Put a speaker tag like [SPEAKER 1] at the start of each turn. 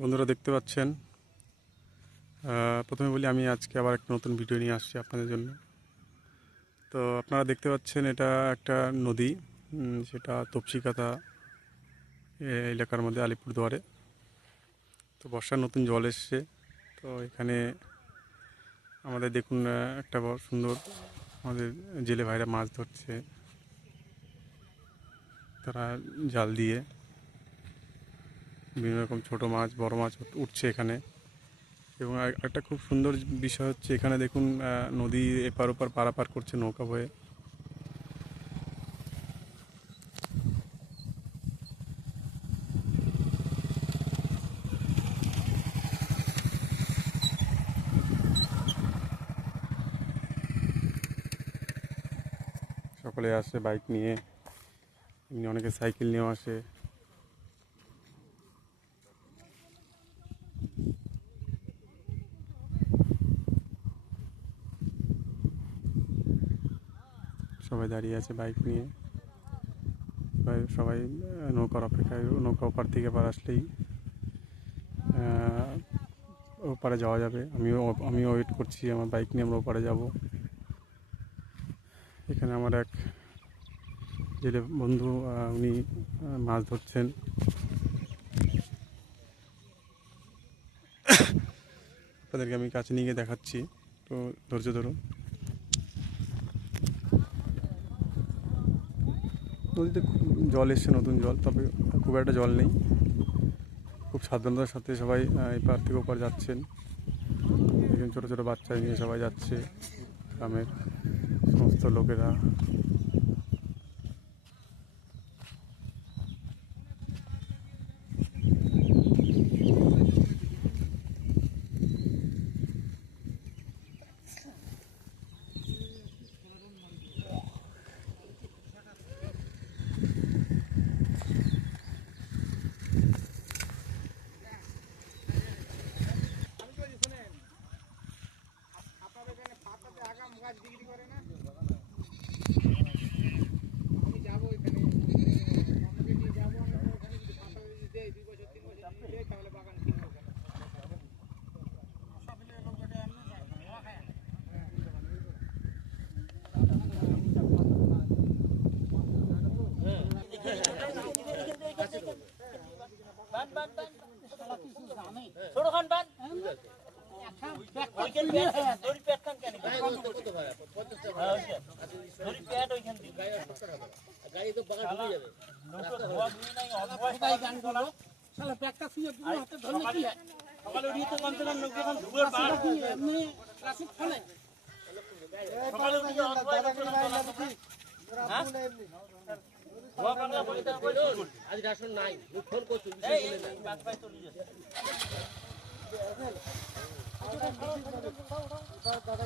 [SPEAKER 1] বন্ধুরা দেখতে পাচ্ছেন প্রথমে বলি আমি আজকে আবার একটা নতুন ভিডিও নিয়ে আসছি আপনাদের জন্য। তো আপনারা দেখতে পাচ্ছেন এটা একটা নদী সেটা তপসিকাতা এলাকার মধ্যে আলিপুরদুয়ারে। তো বর্ষার নতুন জল এসছে, তো এখানে আমাদের দেখুন একটা সুন্দর আমাদের জেলে ভাইরা মাছ ধরছে, তারা জাল দিয়ে। বিভিন্ন রকম ছোট মাছ, বড় মাছ উঠছে এখানে। এবং একটা খুব সুন্দর বিষয় হচ্ছে এখানে দেখুন নদী এপার ওপার পারাপার করছে নৌকা বয়ে। সকলে আসে বাইক নিয়ে। এমনি অনেকে সাইকেল নিয়েও আসে। সবাই দাঁড়িয়ে আছে বাইক নিয়ে। সবাই সবাই নৌকার অপেক্ষায়, নৌকা ওপার থেকে এবার আসলেই ওপারে যাওয়া যাবে। আমিও আমিও ওয়েট করছি, আমার বাইক নিয়ে আমরা ওপারে যাব। এখানে আমার এক জেলে বন্ধু উনি মাছ ধরছেন। আপনাদেরকে আমি কাছে নিয়ে গিয়ে দেখাচ্ছি। তো ধৈর্য ধরুন। নদীতে খুব জল এসছে, নতুন জল, তবে খুব একটা জল নেই। খুব সাবধানতার সাথে সবাই এপার থেকে ওপার যাচ্ছেন। ছোটো ছোটো বাচ্চা নিয়ে সবাই যাচ্ছে, গ্রামের সমস্ত লোকেরা।
[SPEAKER 2] সকালে- সকালে উঠিয়ে তো কমসে কম নৌকো এখন ধুয়ে বার। সকালে উঠিয়ে অসহায় লোকজন হ্যাঁ? ধোয়া বাংলা বলে তার বলে কি করবি? এই, এই, বাঘ চলে যাচ্ছে। দাদা